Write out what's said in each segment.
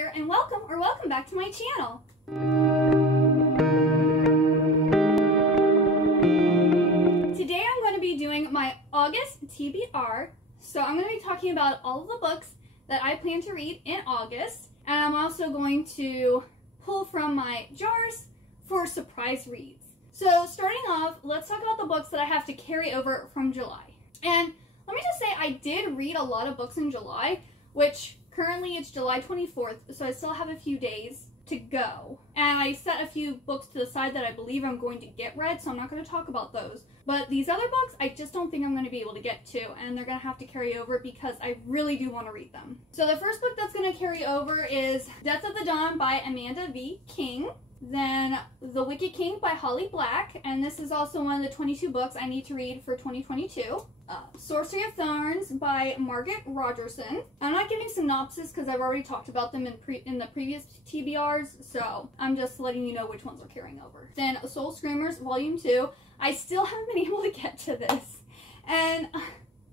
here, and welcome back to my channel. Today I'm going to be doing my August TBR, so I'm going to be talking about all of the books that I plan to read in August, and I'm also going to pull from my jars for surprise reads. So starting off, let's talk about the books that I have to carry over from July. And let me just say, I did read a lot of books in July, which currently it's July 24th, so I still have a few days to go. And I set a few books to the side that I believe I'm going to get read, so I'm not going to talk about those. But these other books, I just don't think I'm going to be able to get to, and they're going to have to carry over because I really do want to read them. So the first book that's going to carry over is Death of the Dawn by Amanda V. King. Then The Wicked King by Holly Black, and this is also one of the 22 books I need to read for 2022. Sorcery of Thorns by Margaret Rogerson. I'm not giving synopsis because I've already talked about them in the previous TBRs, so I'm just letting you know which ones are carrying over. Then Soul Screamers Volume 2. I still haven't been able to get to this, and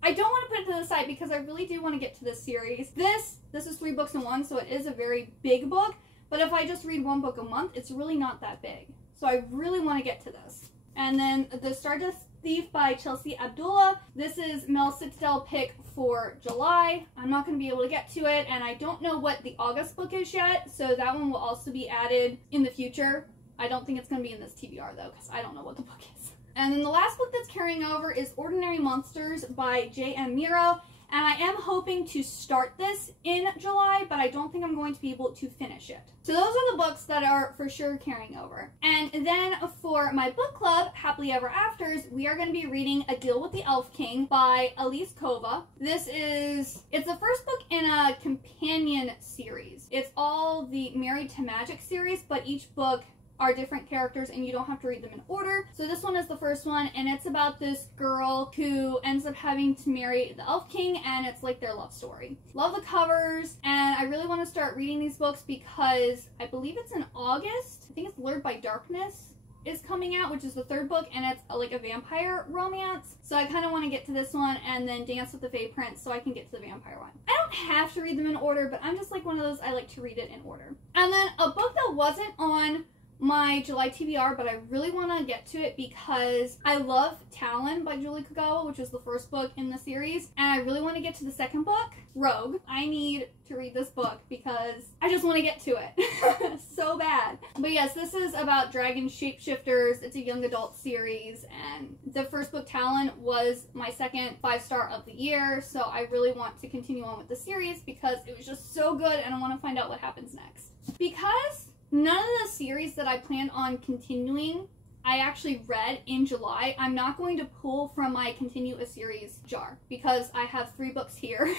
I don't want to put it to the side because I really do want to get to this series. This is 3 books in one, so it is a very big book. But if I just read one book a month, it's really not that big. So I really want to get to this. And then The Stardust Thief by Chelsea Abdullah. This is Mel's Citadel pick for July. I'm not going to be able to get to it, and I don't know what the August book is yet, so that one will also be added in the future. I don't think it's going to be in this TBR, though, because I don't know what the book is. And then the last book that's carrying over is Ordinary Monsters by J.M. Moreau. And I am hoping to start this in July, but I don't think I'm going to be able to finish it. So those are the books that are for sure carrying over. And then for my book club, Happily Ever Afters, we are going to be reading A Deal with the Elf King by Elise Kova. It's the first book in a companion series. It's all the Married to Magic series, but each book are different characters and you don't have to read them in order. So this one is the first one, and it's about this girl who ends up having to marry the Elf King, and it's like their love story. Love the covers, and I really want to start reading these books because I believe it's in August. I think it's Lured by Darkness is coming out, which is the 3rd book, and it's like a vampire romance. So I kind of want to get to this one and then Dance with the Fae Prince so I can get to the vampire one. I don't have to read them in order, but I'm just like one of those, I like to read it in order. And then a book that wasn't on my July TBR, but I really want to get to it because I love Talon by Julie Kagawa, which is the first book in the series, and I really want to get to the second book, Rogue. I need to read this book because I just want to get to it so bad. But yes, this is about dragon shapeshifters. It's a young adult series, and the first book, Talon, was my second 5-star of the year, so I really want to continue on with the series because it was just so good and I want to find out what happens next. Because none of the series that I planned on continuing, I actually read in July. I'm not going to pull from my continue a series jar because I have 3 books here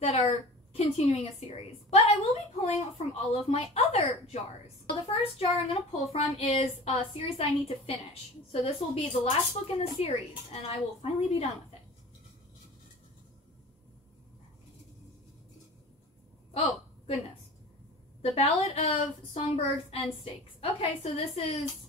that are continuing a series. But I will be pulling from all of my other jars. So the first jar I'm going to pull from is a series that I need to finish. So this will be the last book in the series, and I will finally be done with it. Oh, goodness. The Ballad of Songbirds and Stakes. Okay, so this is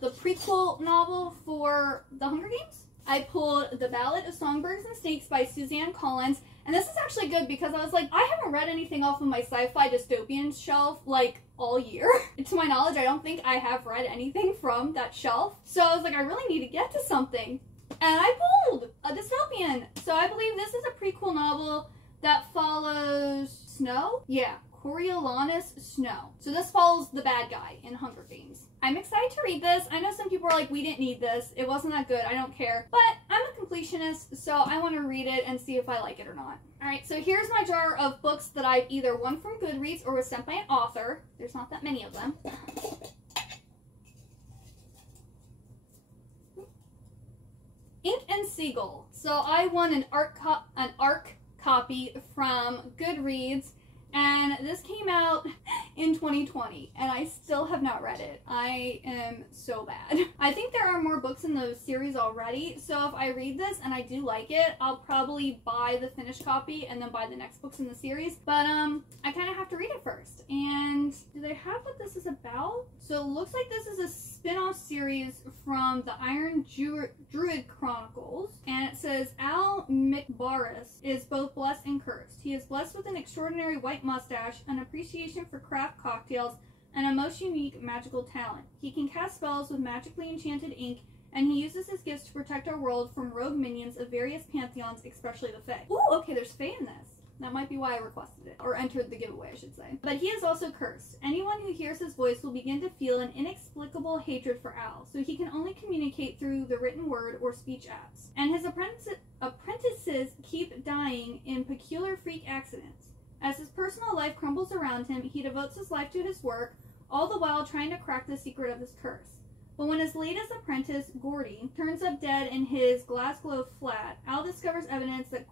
the prequel novel for The Hunger Games. I pulled The Ballad of Songbirds and Stakes by Suzanne Collins, and this is actually good because I was like, I haven't read anything off of my sci-fi dystopian shelf like all year. To my knowledge, I don't think I have read anything from that shelf. So I was like, I really need to get to something. And I pulled a dystopian. So I believe this is a prequel novel that follows Snow? Yeah. Coriolanus Snow. So this follows the bad guy in Hunger Games. I'm excited to read this. I know some people are like, we didn't need this. It wasn't that good. I don't care. But I'm a completionist, so I want to read it and see if I like it or not. Alright, so here's my jar of books that I've either won from Goodreads or was sent by an author. There's not that many of them. Ink and Seagull. So I won an ARC copy from Goodreads. And this came out in 2020, and I still have not read it. I am so bad. I think there are more books in the series already, so if I read this and I do like it, I'll probably buy the finished copy and then buy the next books in the series. But I kind of have to read it first. And do they have what this is about? So it looks like this is a spin-off series from the Iron Druid Chronicles, and it says Al McBarris is both blessed and cursed. He is blessed with an extraordinary white mustache, an appreciation for craft cocktails, and a most unique magical talent. He can cast spells with magically enchanted ink, and he uses his gifts to protect our world from rogue minions of various pantheons, especially the Fae. Ooh, okay, there's Fae in this. That might be why I requested it, or entered the giveaway, I should say. But he is also cursed. Anyone who hears his voice will begin to feel an inexplicable hatred for Al, so he can only communicate through the written word or speech apps. And his apprentices keep dying in peculiar freak accidents. As his personal life crumbles around him, he devotes his life to his work, all the while trying to crack the secret of his curse. But when his latest apprentice, Gordy, turns up dead in his Glasgow flat, Al discovers evidence that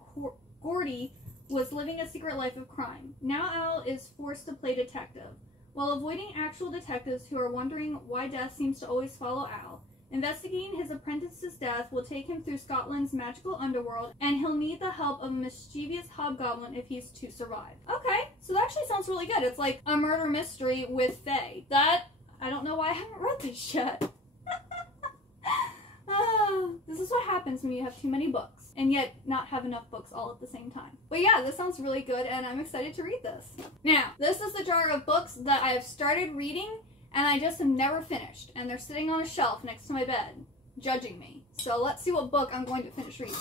Gordy was living a secret life of crime. Now Al is forced to play detective. While avoiding actual detectives who are wondering why death seems to always follow Al, investigating his apprentice's death will take him through Scotland's magical underworld, and he'll need the help of a mischievous hobgoblin if he's to survive. Okay, so that actually sounds really good. It's like a murder mystery with Fae. I don't know why I haven't read this yet. This is what happens when you have too many books and yet not have enough books all at the same time. But yeah, this sounds really good and I'm excited to read this. Now, this is the jar of books that I have started reading and I just have never finished, and they're sitting on a shelf next to my bed, judging me. So let's see what book I'm going to finish reading.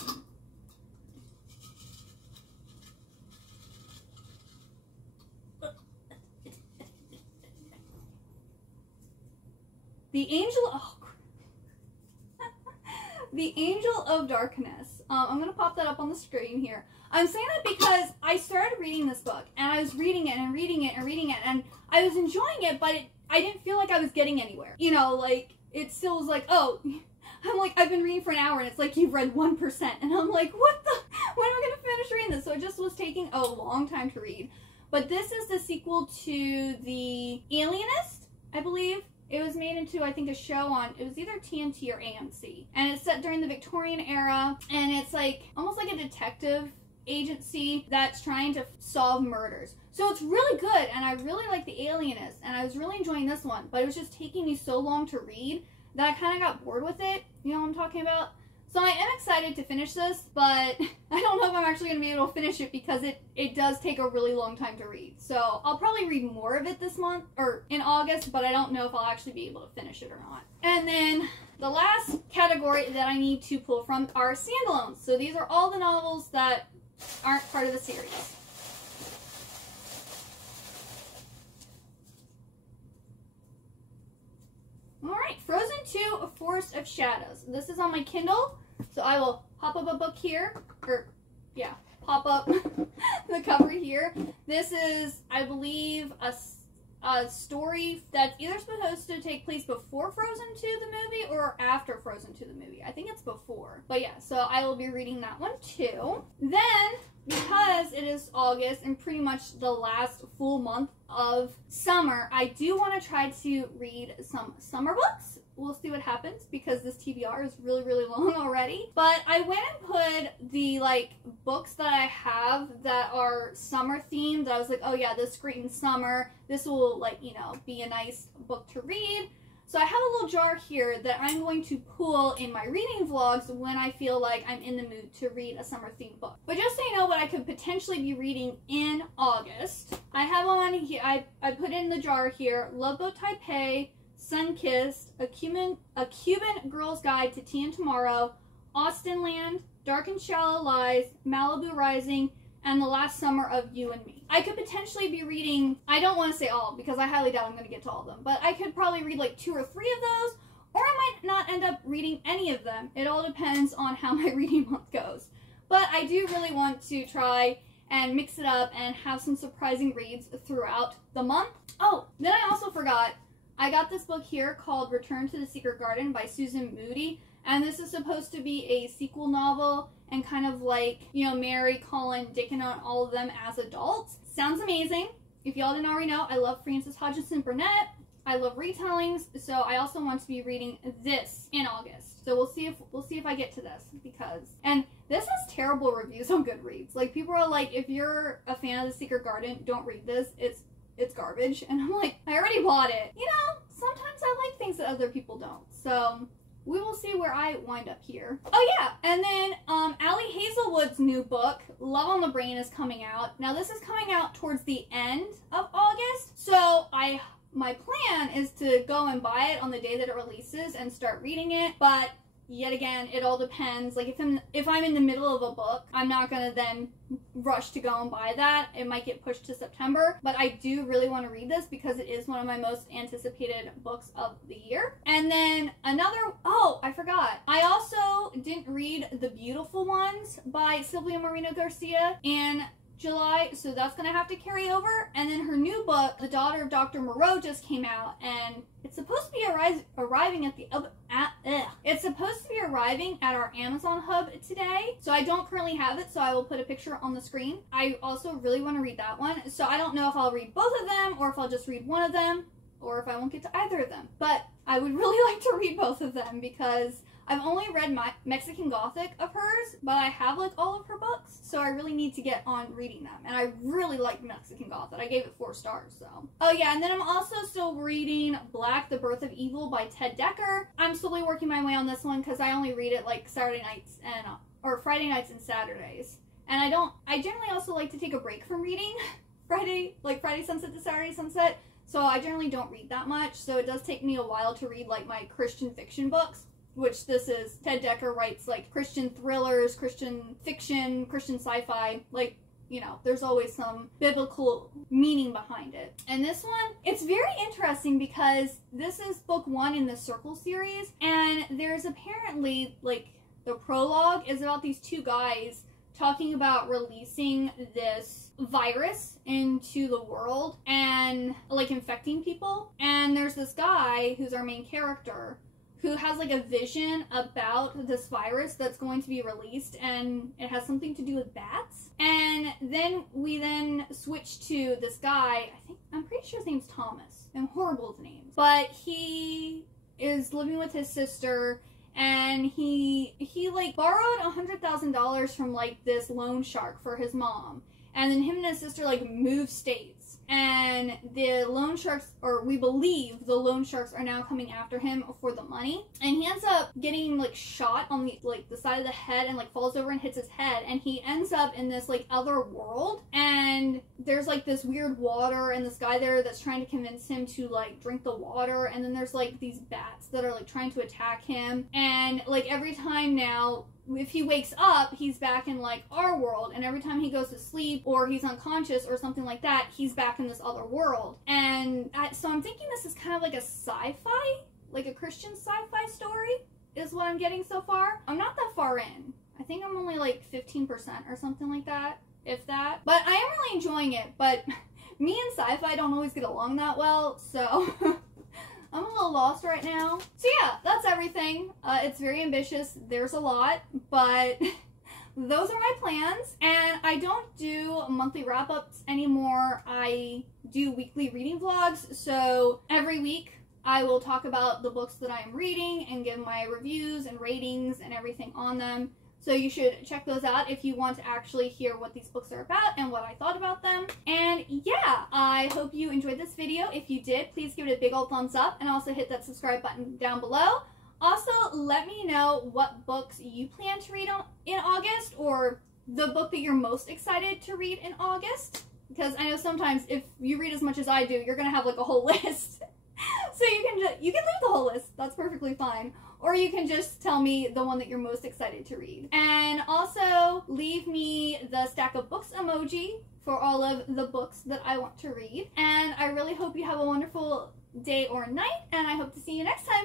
The Angel of Darkness. I'm going to pop that up on the screen here. I'm saying that because I started reading this book, and I was reading it and reading it and reading it, and I was enjoying it, but I didn't feel like I was getting anywhere. You know, like, it still was like, oh, I'm like, I've been reading for an hour, and it's like, you've read 1%, and I'm like, what the, when am I going to finish reading this? So it just was taking a long time to read. But this is the sequel to The Alienist, I believe. It was made into, I think, a show on, it was either TNT or AMC. And it's set during the Victorian era, and it's like, almost like a detective agency that's trying to solve murders. So it's really good, and I really like The Alienist, and I was really enjoying this one, but it was just taking me so long to read that I kind of got bored with it. You know what I'm talking about? So I am excited to finish this, but I don't know if I'm actually going to be able to finish it because it does take a really long time to read. So I'll probably read more of it this month, or in August, but I don't know if I'll actually be able to finish it or not. And then the last category that I need to pull from are standalones. So these are all the novels that aren't part of the series. Alright, Frozen 2, A Forest of Shadows. This is on my Kindle, so I will pop up a book here, or, yeah, pop up the cover here. This is, I believe, a story that's either supposed to take place before Frozen 2 the movie or after Frozen 2 the movie. I think it's before. But yeah, so I will be reading that one too. Then, because it is August and pretty much the last full month of summer, I do want to try to read some summer books. We'll see what happens because this TBR is really, really long already. But I went and put the, like, books that I have that are summer themed. I was like, oh yeah, this is great in summer. This will, like, you know, be a nice book to read. So I have a little jar here that I'm going to pull in my reading vlogs when I feel like I'm in the mood to read a summer themed book. But just so you know what I could potentially be reading in August, I have on here, I put in the jar here, Love Boat Taipei, Sunkissed, a Cuban Girl's Guide to Tea and Tomorrow, Austenland, Dark and Shallow Lies, Malibu Rising, and The Last Summer of You and Me. I could potentially be reading, I don't want to say all, because I highly doubt I'm going to get to all of them, but I could probably read like 2 or 3 of those, or I might not end up reading any of them. It all depends on how my reading month goes. But I do really want to try and mix it up and have some surprising reads throughout the month. Oh, then I also forgot, I got this book here called Return to the Secret Garden by Susan Moody, and this is supposed to be a sequel novel and kind of like, you know, Mary, Colin, Dick, and all of them as adults. Sounds amazing. if y'all didn't already know, I love Frances Hodgson Burnett. I love retellings, so I also want to be reading this in August. So we'll see if I get to this, and this has terrible reviews on Goodreads. Like, people are like, if you're a fan of The Secret Garden, don't read this. It's garbage. And I'm like, I already bought it. You know, sometimes I like things that other people don't. So we will see where I wind up here. Oh yeah, and then Allie Hazelwood's new book, Love on the Brain, is coming out. Now this is coming out towards the end of August, so my plan is to go and buy it on the day that it releases and start reading it, but yet again, it all depends. Like, if I'm in the middle of a book, I'm not gonna then rush to go and buy that. It might get pushed to September, but I do really want to read this because it is one of my most anticipated books of the year. And then oh, I forgot. I also didn't read The Beautiful Ones by Sylvia Moreno Garcia in July, so that's gonna have to carry over. And then her new book, The Daughter of Dr Moreau, just came out, and it's supposed to be arriving at our Amazon hub today. So I don't currently have it, so I will put a picture on the screen. I also really want to read that one, so I don't know if I'll read both of them or if I'll just read one of them or if I won't get to either of them. But I would really like to read both of them because I've only read my Mexican Gothic of hers, but I have like all of her books, so I really need to get on reading them. And I really like Mexican Gothic. I gave it 4 stars, so. Oh yeah, and then I'm also still reading Black, The Birth of Evil by Ted Dekker. I'm slowly working my way on this one because I only read it like Saturday nights or Friday nights and Saturdays. And I generally also like to take a break from reading Friday sunset to Saturday sunset, so I generally don't read that much. So it does take me a while to read like my Christian fiction books, which this is. Ted Dekker writes like Christian thrillers, Christian fiction, Christian sci-fi, like, you know, there's always some biblical meaning behind it. And this one, it's very interesting because this is book 1 in the Circle series, and there's apparently, like, the prologue is about these 2 guys talking about releasing this virus into the world and, like, infecting people. And there's this guy who's our main character who has like a vision about this virus that's going to be released, and it has something to do with bats. And then we switch to this guy, I'm pretty sure his name's Thomas. I'm horrible with names. But he is living with his sister, and he like borrowed $100,000 from like this loan shark for his mom. And then him and his sister like moved states. And the loan sharks, or we believe the loan sharks, are now coming after him for the money. And he ends up getting like shot on the side of the head, and like falls over and hits his head. And he ends up in this like other world. And there's like this weird water, and this guy there that's trying to convince him to like drink the water. And then there's like these bats that are like trying to attack him. And like every time now, if he wakes up, he's back in like our world, and every time he goes to sleep or he's unconscious or something like that, he's back in this other world. And so I'm thinking this is kind of like a sci-fi, like a Christian sci-fi story is what I'm getting so far. I'm not that far in. I think I'm only like 15% or something like that, if that. But I am really enjoying it, but me and sci-fi don't always get along that well, so I'm a little lost right now. So yeah, that's everything. It's very ambitious. There's a lot, but those are my plans. And I don't do monthly wrap-ups anymore. I do weekly reading vlogs. So every week I will talk about the books that I'm reading and give my reviews and ratings and everything on them. So you should check those out if you want to actually hear what these books are about and what I thought about them. And yeah, I hope you enjoyed this video. If you did, please give it a big old thumbs up, and also hit that subscribe button down below. Also, let me know what books you plan to read in August, or the book that you're most excited to read in August. Because I know sometimes if you read as much as I do, you're going to have like a whole list. So you can leave the whole list. That's perfectly fine. Or you can just tell me the one that you're most excited to read. And also leave me the stack of books emoji for all of the books that I want to read. And I really hope you have a wonderful day or night, and I hope to see you next time.